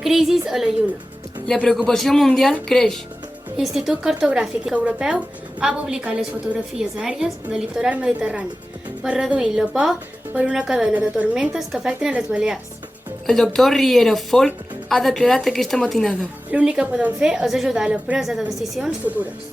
Crisis a la Lluna. La preocupació mundial creix. L'Institut Cartogràfic Europeu ha publicat les fotografies aèries del litoral mediterrani per reduir la por per una cadena de tormentes que afecten a les Balears. El doctor Riera Folk ha declarat aquesta matinada: L'únic que podem fer és ajudar a la presa de decisions futures.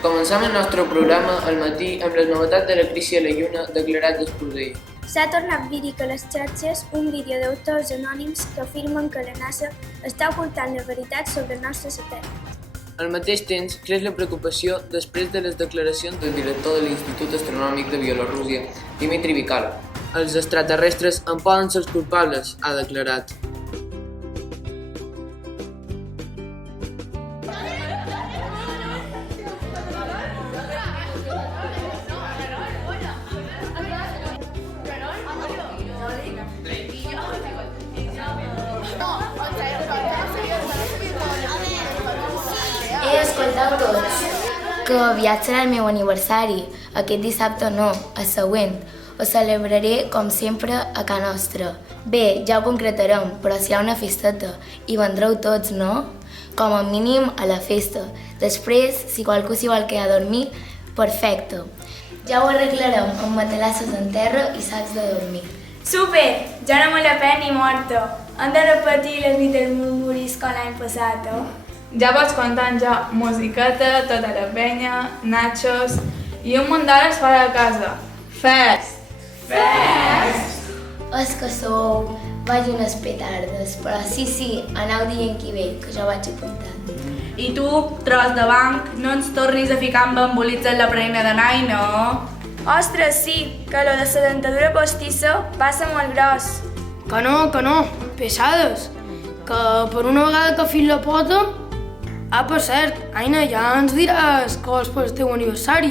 Comencem el nostre programa al matí amb les novetats de la crisi a la Lluna declarat després d'ahir. S'ha tornat víric a les xarxes un vídeo d'autors anònims que afirmen que la NASA està ocultant la veritat sobre el nostre satèl·lit. Al mateix temps, creix la preocupació després de les declaracions del director de l'Institut Astronòmic de Bielorússia, Dmitry Bikala. Els extraterrestres en poden ser els culpables, ha declarat. He escoltat tots que aviat serà el meu aniversari. Aquest dissabte no, el següent. Ho celebraré, com sempre, a casa nostra. Bé, ja ho concretarem, però si hi ha una festeta, hi vendreu tots, no? Com a mínim a la festa. Després, si qualcú s'hi vol quedar a dormir, perfecte. Ja ho arreglarem amb matalasses en terra i sacs de dormir. Super! Ja no me la pen ni morta. Hem de repetir les nits dels murmuris com l'any passat, Ja pots comptar ja musiqueta, tota la penya, nachos i un munt d'hores fora de casa. Fest! Fest! És que sou, vagi unes petardes, però sí, aneu dient qui ve, que jo vaig apuntant. I tu, tros de banc, no ens tornis a ficar amb embolics en la prèmia de nai, no? Ostres, sí, que lo de la dentadura postissa passa molt gros. Que no, pesades. Que per una vegada que fil la pota... Ah, per cert, Aina, ja ens diràs cos pel teu aniversari.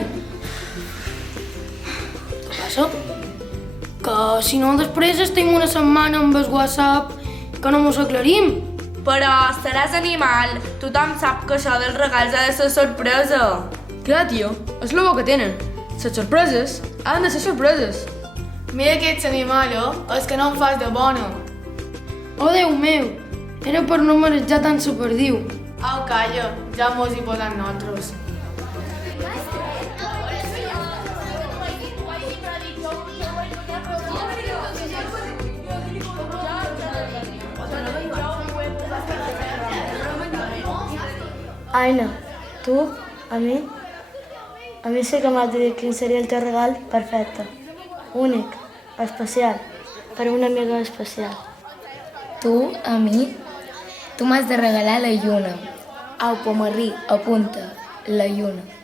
Què passa? Que si no després estem una setmana amb el WhatsApp que no mos aclarim. Però seràs animal. Tothom sap que això dels regals ha de ser sorpresa. Clar, tio, és el bo que tenen. Les sorpreses han de ser sorpreses. Mira que ets animal, és que no em fas de bona. Oh, Déu meu, era per no marejar tan superdiu. Au, calla, ja mos hi posem nosaltres. Aina, tu, a mi sí que m'has de dir quin seria el teu regal perfecte, únic, especial, per a una amiga especial. Tu, a mi, tu m'has de regalar la lluna. Au, Pomarrí, apunta, la lluna.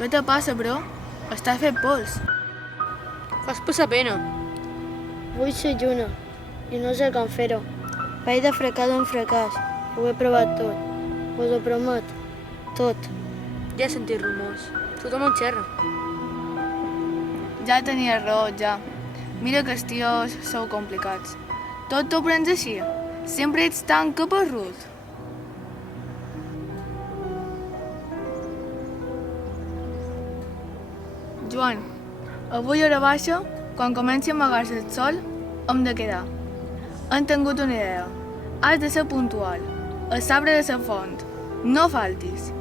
Què te passa, bro? Estàs fet pols. Fas passar pena. Vull ser lluna i no sé com fer-ho. Vaig de fracàs en fracàs. Ho he provat tot. Us ho promet. Tot. Ja he sentit rumors. Tothom en xerra. Ja tenies raó, ja. Mira que els tios sou complicats. Tot t'ho prens així. Sempre ets tan caparrut. Joan, avui a hora baixa, quan comenci a amagar-se el sol, hem de quedar. Hem tingut una idea. Has de ser puntual. El sabre de la font. No faltis.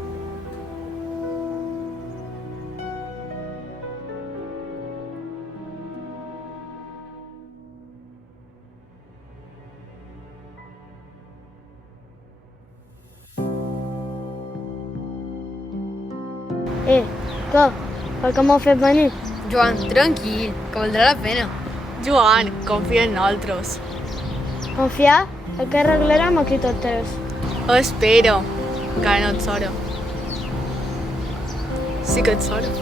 Què? Per què m'heu fet venir? Joan, tranquil, que valdrà la pena. Joan, confia en nosaltres. Confiar? El que arreglarem aquí tot tres. Espero. Encara no ets hora. Sí que ets hora.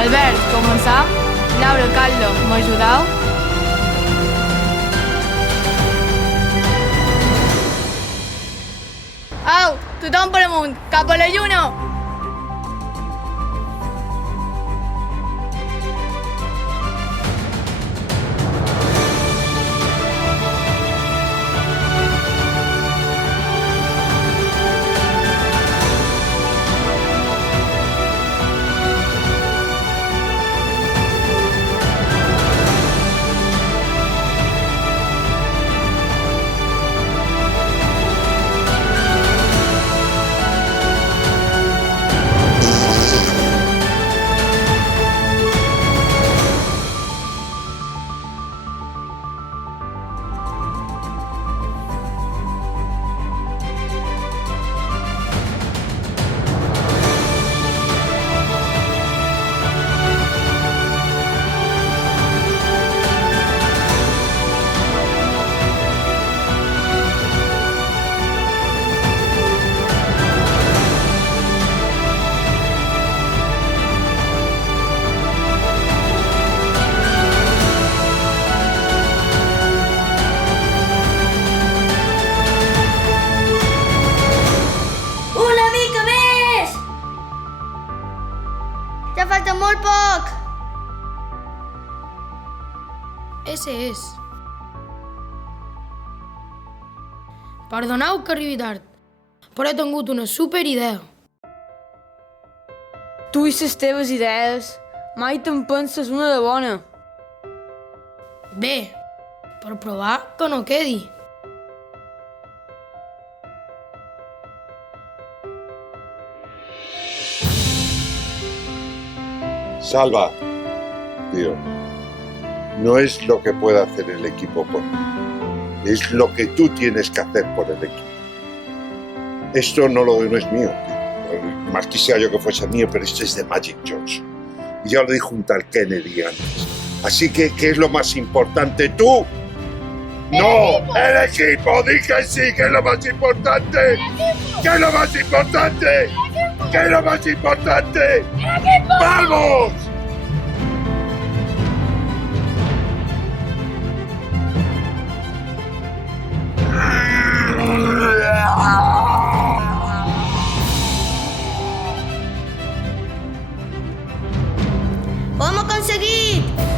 Albert, començam? Laura, Carla, m'ajudeu? Au, tothom per amunt, cap a la lluna! Ja falta molt poc! Ese és. Perdoneu que arribi tard, però he tingut una superidea. Tu i les teves idees, mai te'n penses una de bona. Bé, per provar que no quedi. Salva, tío, no es lo que pueda hacer el equipo por mí, es lo que tú tienes que hacer por el equipo. Esto no es mío, tío. Más quisiera yo que fuese mío, pero esto es de Magic Johnson. Y ya lo dijo un tal Kennedy antes. Así que, ¿qué es lo más importante? ¿Tú? ¡No! ¡El equipo! ¡Dije sí, que es lo más importante! ¿Qué es lo más importante? ¿Qué es lo más importante? ¡Vamos! Ho hem aconseguit!